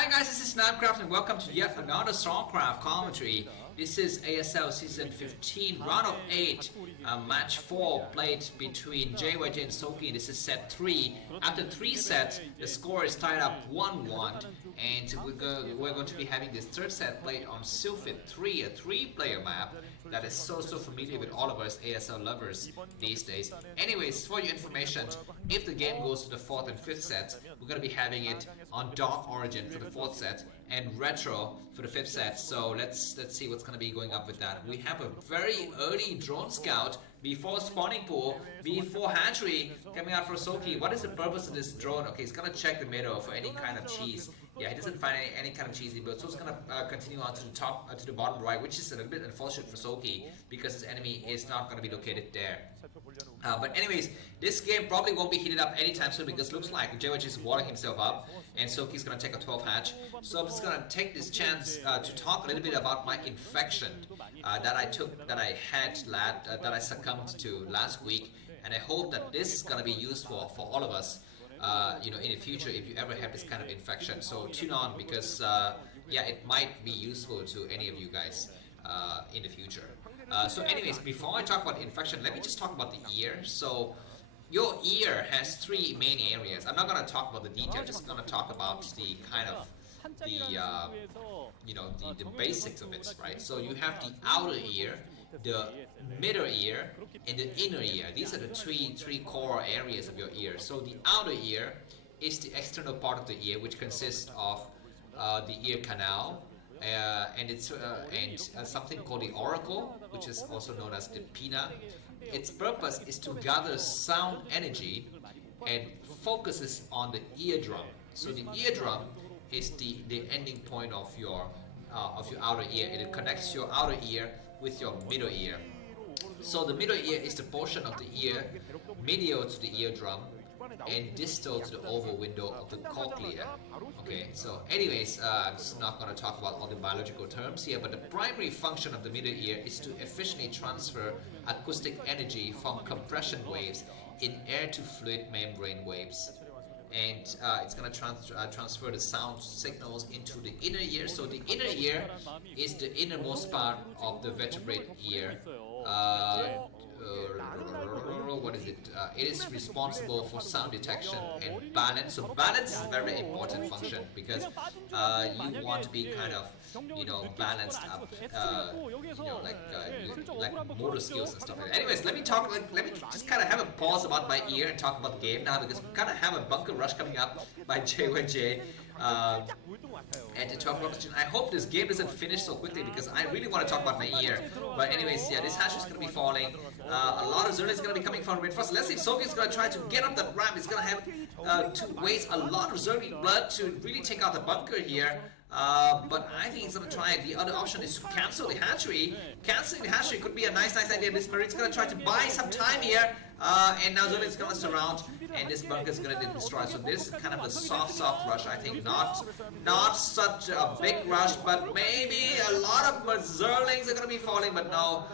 Hi guys, this is Snapcraft and welcome to yet another Starcraft commentary. This is ASL Season 15, Round of 8, Match 4 played between JYJ and Soki. This is set 3. After 3 sets, the score is tied up 1-1 and we're going to be having this third set played on Sylphid 3, a 3-player map that is so familiar with all of us ASL lovers these days. Anyways, for your information, if the game goes to the 4th and 5th sets, we're going to be having it on Dark Origin for the 4th set and Retro for the 5th set. So let's see what's going to be going up with that. We have a very early drone scout before spawning pool, before hatchery coming out for Soki. What is the purpose of this drone? Okay, he's gonna check the middle for any kind of cheese. Yeah, he doesn't find any kind of cheesy build, so he's gonna continue on to the top, to the bottom right, which is a little bit unfortunate for Soki because his enemy is not gonna be located there. But anyways, this game probably won't be heated up anytime soon because it looks like JYJ is walling himself up and Soki's gonna take a 12 hatch. So I'm just gonna take this chance to talk a little bit about my infection that I succumbed to last week, and I hope that this is gonna be useful for all of us. In the future, if you ever have this kind of infection, so tune on because yeah, it might be useful to any of you guys in the future. So anyways, before I talk about infection, let me just talk about the ear. So your ear has 3 main areas. I'm not gonna talk about the detail, just gonna talk about the kind of the basics of it, right? So you have the outer ear, the middle ear, and the inner ear. These are the three core areas of your ear. So the outer ear is the external part of the ear, which consists of the ear canal, and it's something called the auricle, which is also known as the pinna. Its purpose is to gather sound energy and focuses on the eardrum. So the eardrum is the ending point of your outer ear, and it connects your outer ear with your middle ear. So the middle ear is the portion of the ear medial to the eardrum and distal to the oval window of the cochlea. Okay, so anyways, I'm just not going to talk about all the biological terms here, but the primary function of the middle ear is to efficiently transfer acoustic energy from compression waves in air to fluid membrane waves. And it's going to transfer the sound signals into the inner ear. So the inner ear is the innermost part of the vertebrate ear. What is it? It is responsible for sound detection and balance. So balance is a very important function because you want to be kind of balanced up, like motor skills and stuff like that. Anyways, let me just kind of have a pause about my ear and talk about the game now because we kind of have a bunker rush coming up by JYJ at the 12th position. I hope this game doesn't finish so quickly because I really want to talk about my ear. But anyways, yeah, this hatch is going to be falling. A lot of Zerlings is going to be coming from mid first. Let's see if Soki is going to try to get up that ramp. He's going to have to waste a lot of Zerling blood to really take out the bunker here. But I think he's going to try it. The other option is to cancel the hatchery. Canceling the hatchery could be a nice idea. This Marine's going to try to buy some time here. And now Zerling is going to surround, and this bunker is going to destroy. So this is kind of a soft rush. I think not such a big rush, but maybe a lot of Zerlings are going to be falling. But no,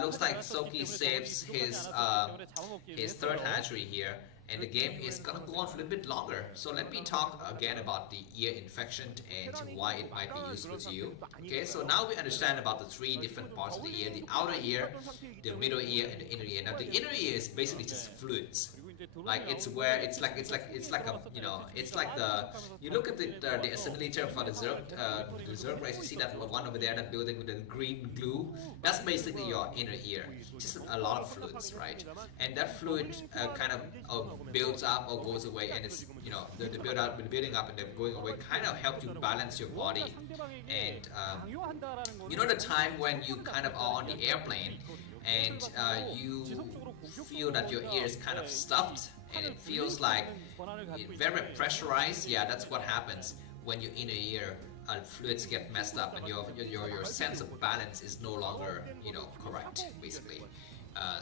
looks like Soki saves his 3rd hatchery here. And the game is gonna go on for a little bit longer. So let me talk again about the ear infection and why it might be useful to you. Okay, so now we understand about the 3 different parts of the ear: the outer ear, the middle ear, and the inner ear. Now the inner ear is basically just fluids. Like it's like you look at the assembly term for the Zerg race. You see that one over there, that building with the green glue. That's basically your inner ear. Just a lot of fluids, right? And that fluid kind of builds up or goes away, and it's the building up and then going away kind of helps you balance your body. And the time when you kind of are on the airplane and you feel that your ear is kind of stuffed and it feels like very pressurized. Yeah, that's what happens when your inner ear fluids get messed up and your sense of balance is no longer correct, basically.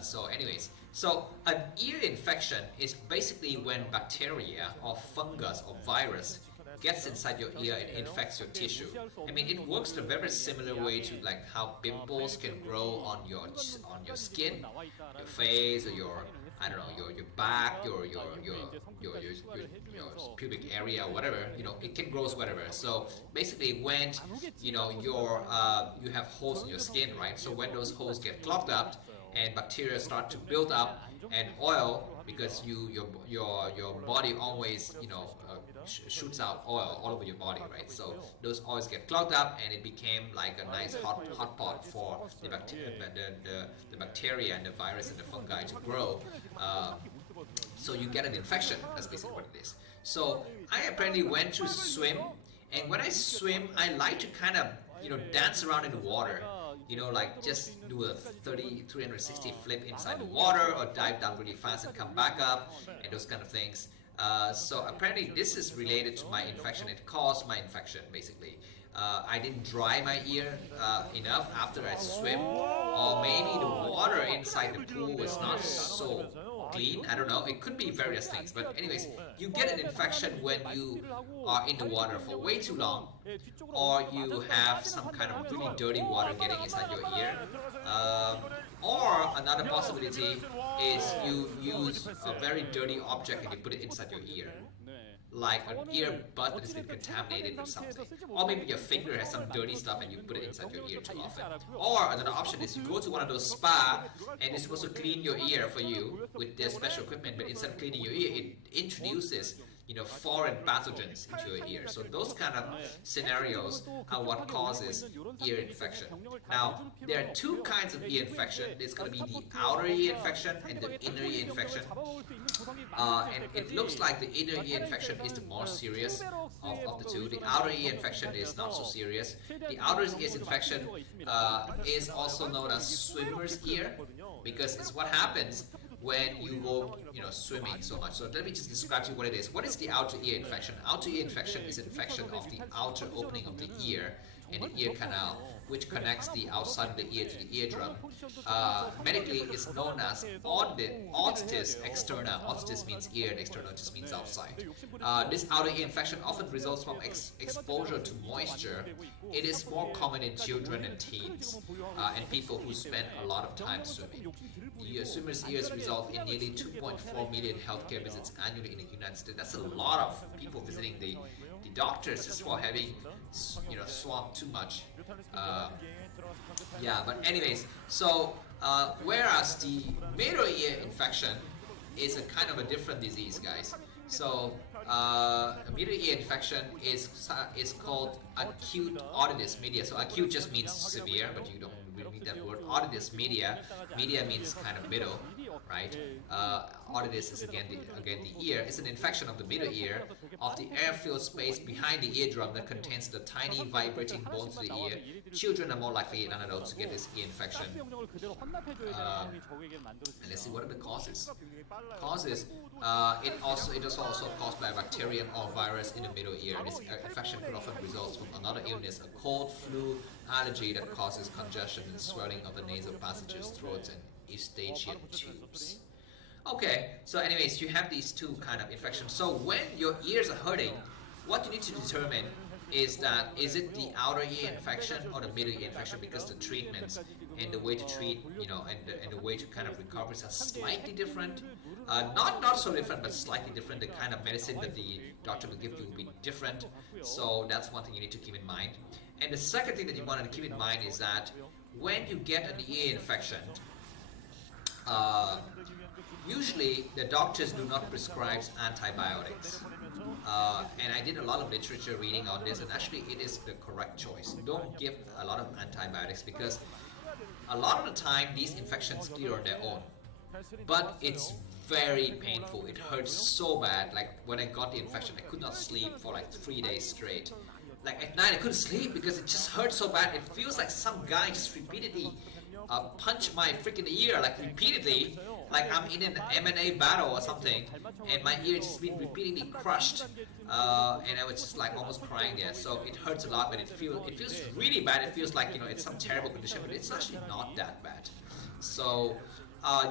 So anyways, so an ear infection is basically when bacteria or fungus or virus gets inside your ear and infects your tissue. I mean, it works in a very similar way to like how pimples can grow on your skin, your face, or your, I don't know, your back, your pubic area, whatever. You know, it can grow whatever. So basically, when you have holes in your skin, right? So when those holes get clogged up and bacteria start to build up, and oil, because your body always shoots out oil all over your body, right? So those oils get clogged up, and it became like a nice hot pot for the bacteria and the virus and the fungi to grow. So you get an infection. That's basically what it is. So I apparently went to swim, and when I swim, I like to kind of dance around in the water. Like just do a 360 flip inside the water, or dive down really fast and come back up, and those kind of things. So apparently this is related to my infection. It caused my infection, basically. I didn't dry my ear enough after I swim, or maybe the water inside the pool was not so clean. I don't know. It could be various things. But anyways, you get an infection when you are in the water for way too long, or you have some kind of really dirty water getting inside your ear. Or another possibility is you use a very dirty object and you put it inside your ear, like an earbud that has been contaminated with something. Or maybe your finger has some dirty stuff and you put it inside your ear too often. Or another option is you go to one of those spa and it's supposed to clean your ear for you with their special equipment, but instead of cleaning your ear, it introduces foreign pathogens into your ear. So those kind of scenarios are what causes ear infection. Now, there are two kinds of ear infection. There's going to be the outer ear infection and the inner ear infection. And it looks like the inner ear infection is the more serious of the two. The outer ear infection is not so serious. The outer ear infection is also known as swimmer's ear, because it's what happens when you go, swimming so much. So let me just describe to you what it is. What is the outer ear infection? Outer ear infection is infection of the outer opening of the ear and the ear canal, which connects the outside of the ear to the eardrum. Medically, it's known as otitis externa. Otitis means ear, and externa just means outside. This outer ear infection often results from exposure to moisture. It is more common in children and teens, and people who spend a lot of time swimming. The swimmer's ears result in nearly 2.4 million healthcare visits annually in the United States. That's a lot of people visiting the doctors just for having swam too much. But anyways, so whereas the middle ear infection is a kind of a different disease, guys. So middle ear infection is called acute otitis media. So acute just means severe, but you don't really need that word. Otitis media. Media means kind of middle, right? Otitis is again the ear. It's an infection of the middle ear, of the air-filled space behind the eardrum that contains the tiny vibrating bones of the ear. Children are more likely than adults to get this ear infection. And let's see, what are the causes? It is also caused by a bacterium or virus in the middle ear. This infection could often result from another illness, a cold, flu, allergy that causes congestion and swelling of the nasal passages, throats, and eustachian tubes. Okay, so anyways, you have these two kind of infections. So when your ears are hurting, what you need to determine is that, is it the outer ear infection or the middle ear infection? Because the treatments and the way to treat, and the way to kind of recover is slightly different. Not so different, but slightly different. The kind of medicine that the doctor will give you will be different. So that's one thing you need to keep in mind. And the second thing that you want to keep in mind is that when you get an ear infection, usually the doctors do not prescribe antibiotics. And I did a lot of literature reading on this, and actually it is the correct choice. Don't give a lot of antibiotics, because a lot of the time these infections clear on their own. But it's very painful. It hurts so bad. Like when I got the infection, I could not sleep for like 3 days straight. Like at night I couldn't sleep because it just hurt so bad. It feels like some guy just repeatedly punched my freaking ear, like repeatedly, like I'm in an M&A battle or something, and my ear just been repeatedly crushed, and I was just like almost crying there. So it hurts a lot, but it feels really bad. It feels like it's some terrible condition, but it's actually not that bad. So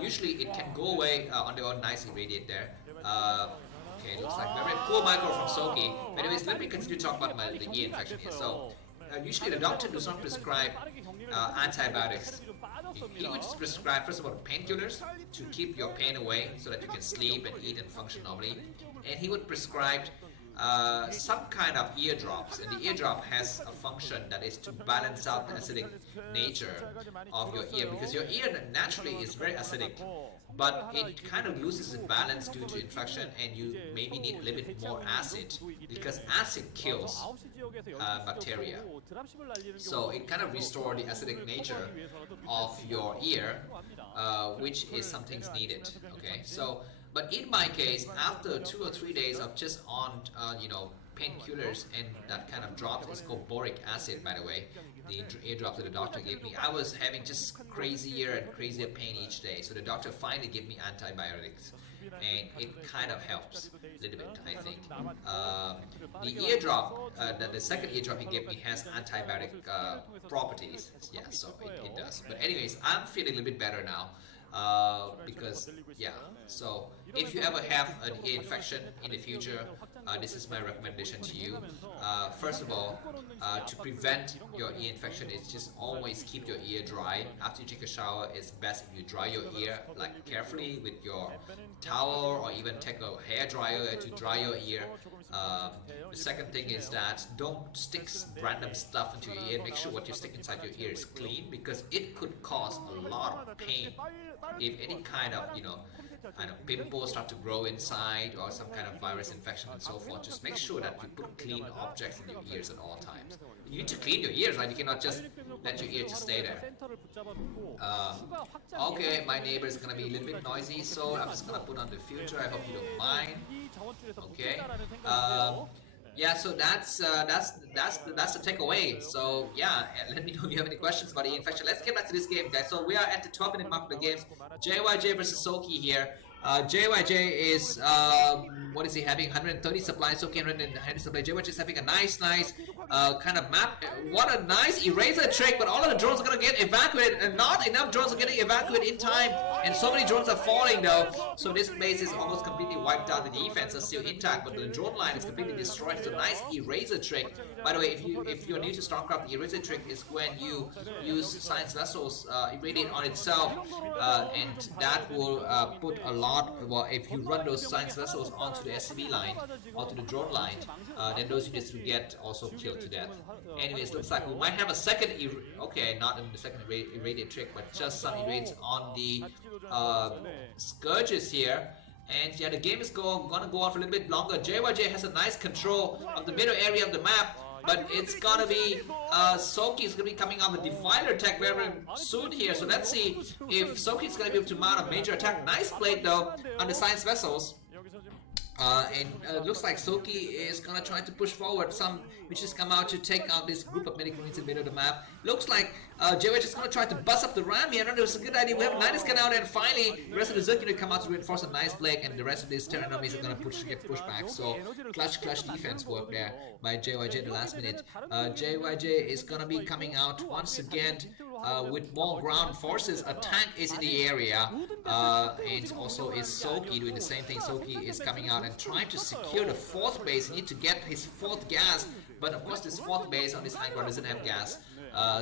usually it can go away on their own, nicely radiate there. Okay, looks like very poor micro from Soki. Anyways, let me continue to talk about the ear infection here. So, usually the doctor does not prescribe antibiotics. He would prescribe, first of all, painkillers to keep your pain away so that you can sleep and eat and function normally. And he would prescribe some kind of ear drops, and the ear drop has a function that is to balance out the acidic nature of your ear, because your ear naturally is very acidic, but it kind of loses its balance due to infection, and you maybe need a little bit more acid, because acid kills bacteria. So it kind of restores the acidic nature of your ear, which is something's needed. Okay, so but in my case, after 2 or 3 days of just on painkillers and that kind of drops, it's called boric acid, by the way, the ear drops that the doctor gave me, I was having just crazier and crazier pain each day. So the doctor finally gave me antibiotics, and it kind of helps a little bit, I think. The eardrop, the second eardrop he gave me has antibiotic properties. Yeah, so it does. But anyways, I'm feeling a little bit better now. Because yeah, so if you ever have an ear infection in the future, this is my recommendation to you. First of all, to prevent your ear infection is just always keep your ear dry. After you take a shower, it's best if you dry your ear like carefully with your towel, or even take a hair dryer to dry your ear. The second thing is that don't stick random stuff into your ear. Make sure what you stick inside your ear is clean, because it could cause a lot of pain. If any kind of pimples start to grow inside, or some kind of virus infection and so forth, just make sure that you put clean objects in your ears at all times. You need to clean your ears, right? You cannot just let your ear just stay there. Okay, my neighbor is gonna be a little bit noisy, so I'm just gonna put on the filter. I hope you don't mind. Okay. Yeah, so that's the takeaway. So yeah, let me know if you have any questions about the infection. Let's get back to this game, guys. So we are at the 12-minute mark of the games. JYJ versus Soki here. JYJ is what is he having? 130 supply. Soki 190 supply. JYJ is having a nice kind of map. What a nice eraser trick! But all of the drones are gonna get evacuated, and not enough drones are getting evacuated in time. And so many drones are falling though. So this base is almost completely wiped out. The defense is still intact, but the drone line is completely destroyed. It's a nice eraser trick. By the way, if you're new to StarCraft, the eraser trick is when you use science vessels irradiate on itself, and that will put a lot. Well, if you run those science vessels onto the SCV line, onto the drone line, then those units will get also killed to death. Anyways, looks like we might have a second, okay, not in the second irradiate trick, but just some irradiates on the Scourges here. And yeah, the game is gonna go on for a little bit longer. JYJ has a nice control of the middle area of the map, but it's gonna be Soki is gonna be coming on a Defiler attack very soon here. So let's see if Soki is gonna be able to mount a major attack. Nice play though on the science vessels. And looks like Soki is gonna try to push forward. Some witches come out to take out this group of medic marines in the middle of the map. Looks like JWH is gonna try to bust up the ram here. It was a good idea. We have Nidus come out, and finally the rest of the Zerg unit come out to reinforce a nice blade, and the rest of these Terran enemies are gonna get pushed back. So clutch defense work there by JYJ at the last minute. JYJ is gonna be coming out once again with more ground forces. A tank is in the area, and also is Soki doing the same thing. Soki is coming out and trying to secure the fourth base. He needs to get his fourth gas, but of course this fourth base on this high ground doesn't have gas.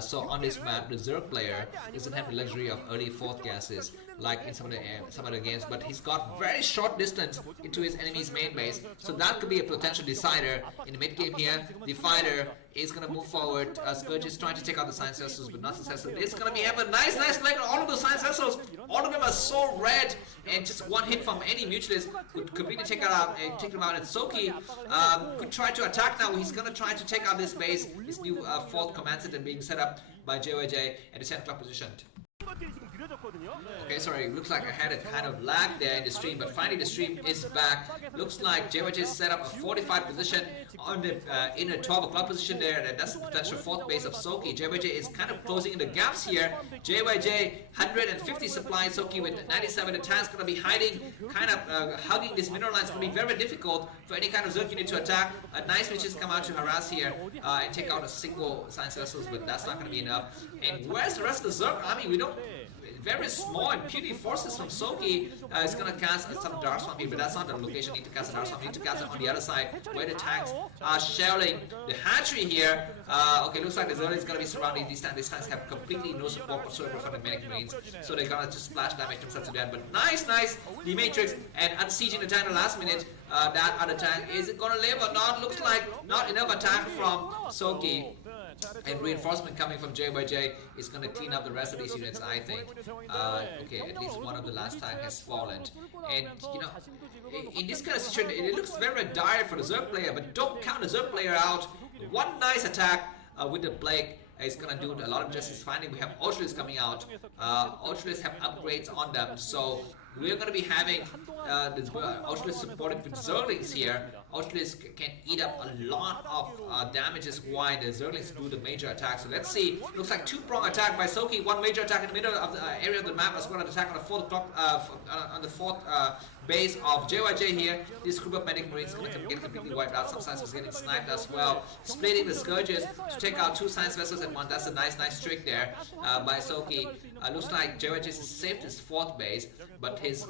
So on this map, the Zerg player doesn't have the luxury of early fourth gases like in some other games, but he's got very short distance into his enemy's main base, so that could be a potential decider in the mid game here. The fighter is gonna move forward. Scourge is trying to take out the science vessels, but not successful. It's gonna have a nice leg on all of those science vessels. All of them are so red, and just one hit from any mutualist would completely take them out. And Soki could try to attack now. He's gonna try to take out this base, this new fourth command center being set up by JYJ at the 10 o'clock position. Okay, sorry, looks like I had a kind of lag there in the stream, but finally the stream is back. Looks like JYJ set up a fortified position on the in a 12 o'clock position there, and that's the potential fourth base of Soki. JYJ is kind of closing in the gaps here. JYJ 150 supply, Soki with 97. The tank's gonna be hiding, kind of hugging this mineral line. It's gonna be very difficult for any kind of Zerg unit to attack. A nice witches come out to harass here and take out a single science vessels, but that's not gonna be enough. And where's the rest of the Zerg army? We don't. very small and puny forces from Soki. Is going to cast some Dark Swamp here, but that's not the location. Need to cast a Dark Swamp. Need to cast it on the other side where the tanks are shelling the hatchery here. Okay, looks like the Zerling is going to be surrounding these tanks. These tanks have completely no support whatsoever from the Medic Marines, so they're going to just splash damage themselves to death. But nice, the Matrix and unsieging the tank in the last minute. That other tank, is it going to live or not? Looks like not enough attack from Soki. And reinforcement coming from JYJ is going to clean up the rest of these units, I think. Okay, at least one of the last tank has fallen. And, you know, in this kind of situation, it looks very dire for the Zerg player, but don't count the Zerg player out. One nice attack with the Plague is going to do a lot of justice. Finally, we have Ultralis coming out. Ultralis have upgrades on them, so we're going to be having the Ultralis supported with Zerglings here. Ultralis can eat up a lot of damages while the Zerglings do the major attack. So let's see. Looks like two-prong attack by Soki. One major attack in the middle of the area of the map, as well as an attack on the fourth base of JYJ here. This group of Medic Marines is going to get completely wiped out. Some science was getting sniped as well. Splitting the Scourges to take out two science vessels at once. That's a nice trick there by Soki. Looks like JYJ has saved his fourth base, but his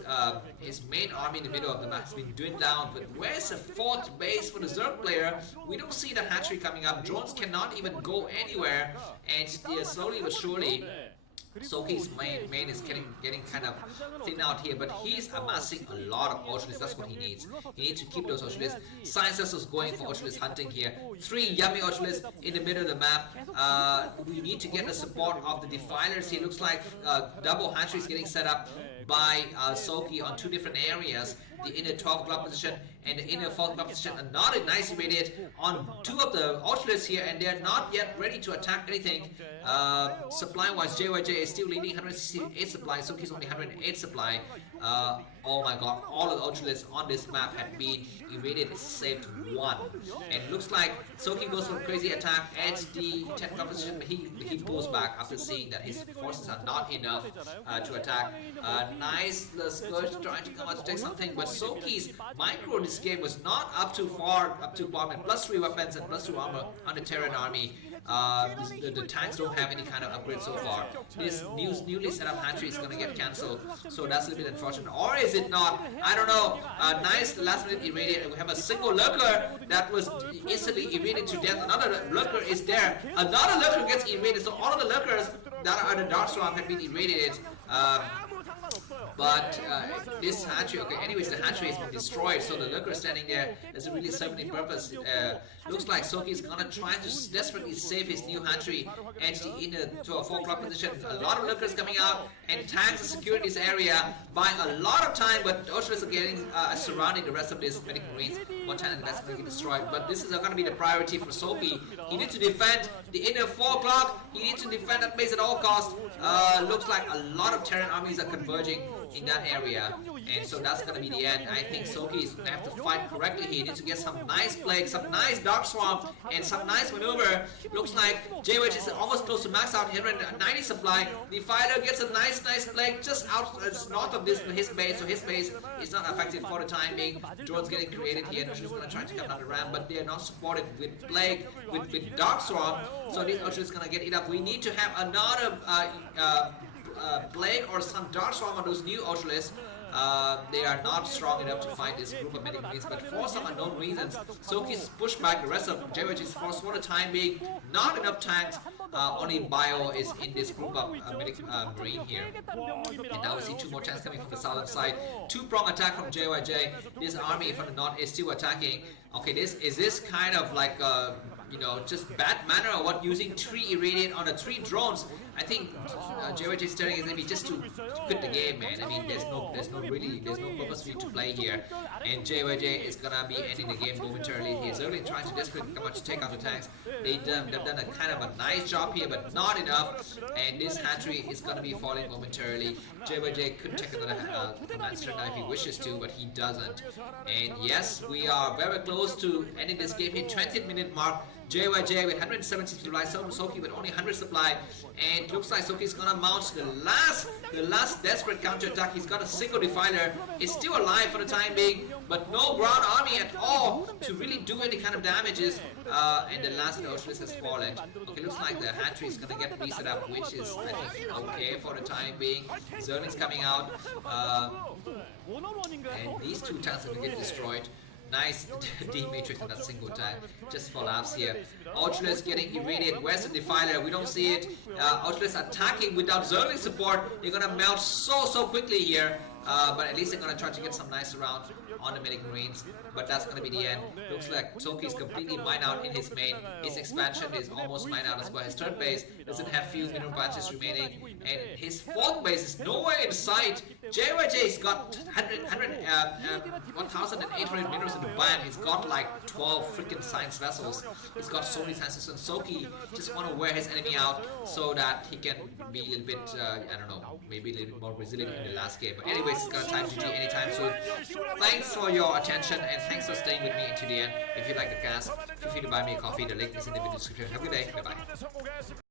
main army in the middle of the map has been dwindled down. But where's the fourth base for the Zerg player? We don't see the hatchery coming up. Drones cannot even go anywhere, and slowly but surely Soki's main is getting kind of thin out here, but he's amassing a lot of Ultralis. That's what he needs. He needs to keep those Ultralis. Science vessels going for Ultralis hunting here. 3 yummy Ultralis in the middle of the map. We need to get the support of the Defilers. He looks like double hatcheries getting set up by Soki on 2 different areas. The inner 12 o'clock position and the inner 4 o'clock position are not a nice irradiate on 2 of the Ultralis here, and they're not yet ready to attack anything. Supply wise, JYJ is still leading 168 supply, Soki's only 108 supply. Oh my god, all of the Ultralis on this map had been irradiated, saved 1. And looks like Soki goes for a crazy attack at the 10 o'clock position, but he pulls back after seeing that his forces are not enough to attack. Nice, the Scourge trying to come out to take something, but Soki's micro this game was not up to par, and plus 3 weapons and plus 2 armor on the Terran army. The tanks don't have any kind of upgrade so far. This newly set up hatchery is going to get cancelled, so that's a little bit unfortunate. Or is it not? I don't know. Nice last minute irradiate. We have a single lurker that was instantly irradiated to death. Another lurker is there. Another lurker gets irradiated. So all of the lurkers that are in the Dark Swamp have been irradiated. But this hatchery, okay, anyways, the hatchery has been destroyed, so the lurker standing there doesn't really serve any purpose. Looks like Soki is gonna try to desperately save his new hatchery and in to a 4 o'clock position. A lot of lurkers coming out and tanks securing this area, buying a lot of time, but Ultralis are getting surrounding the rest of this Medic Marines. One time and that's going to get destroyed, but this is gonna be the priority for Soki. He needs to defend the inner 4 o'clock. He needs to defend that base at all costs. Looks like a lot of Terran armies are converging in that area, and so that's gonna be the end. I think Soki is gonna have to fight correctly. He needs to get some nice Plague, some nice Dark Swamp, and some nice maneuver. Looks like JWH is almost close to max out, 190 supply. The fighter gets a nice Plague just out north of his base, so his base is not affected for the time being. Drones getting created here, and she's gonna try to come down the ramp, but they are not supported with Plague, with Dark Swamp, so this Ultra is gonna get it up. We need to have another Plague or some Dark Swarm on those new Ultralis. They are not strong enough to fight this group of Medic Marines, but for some unknown reasons, Soki's pushed back the rest of JWH's force for the time being. Not enough tanks, only Bio is in this group of Medic Marine here. And now we see 2 more tanks coming from the southern side. 2-prong attack from JYJ. This army from the north is still attacking. Okay, is this kind of like you know, just bad manner or what, using 3 irradiate on the 3 drones? I think JYJ is telling us maybe just to quit the game, man. I mean, there's no purpose for you to play here, and JYJ is gonna be ending the game momentarily. He's only trying to desperately come out to take out the tanks. They've done a kind of a nice job here, but not enough. And this hatchery is gonna be falling momentarily. JYJ could take another command center now if he wishes to, but he doesn't. And yes, we are very close to ending this game here. 20th minute mark. JYJ with 170 supply, Soki with only 100 supply, and looks like Soki's gonna mount the last desperate counter attack. He's got a single defiler. It's still alive for the time being, but no ground army at all to really do any kind of damages. And the last Nautilus has fallen. Okay, looks like the hatchery is gonna get reset up, which is I think okay for the time being. Zerling's coming out, and these two tanks are gonna get destroyed. Nice D-Matrix in that single time, just for laughs here. Ultras getting irradiated. Where's the Defiler? We don't see it. Ultras attacking without Zerling support. They're gonna melt so quickly here. But at least they're gonna try to get some nice round on the Medic Marines. But that's gonna be the end. Looks like Soki is completely mined out in his main. His expansion is almost mined out as well. His third base doesn't have few mineral batches remaining, and his fourth base is nowhere in sight. JYJ's got 1,800 minerals in the bank. He's got like 12 freaking science vessels. He's got so many sciences, and Soki just want to wear his enemy out so that he can be a little bit, I don't know, maybe a little bit more resilient in the last game. But anyways, it's gonna time GG anytime soon. Thanks for your attention, and thanks for staying with me until the end. If you like the cast, feel free to buy me a coffee. The link is in the video description. Have a good day. Bye bye.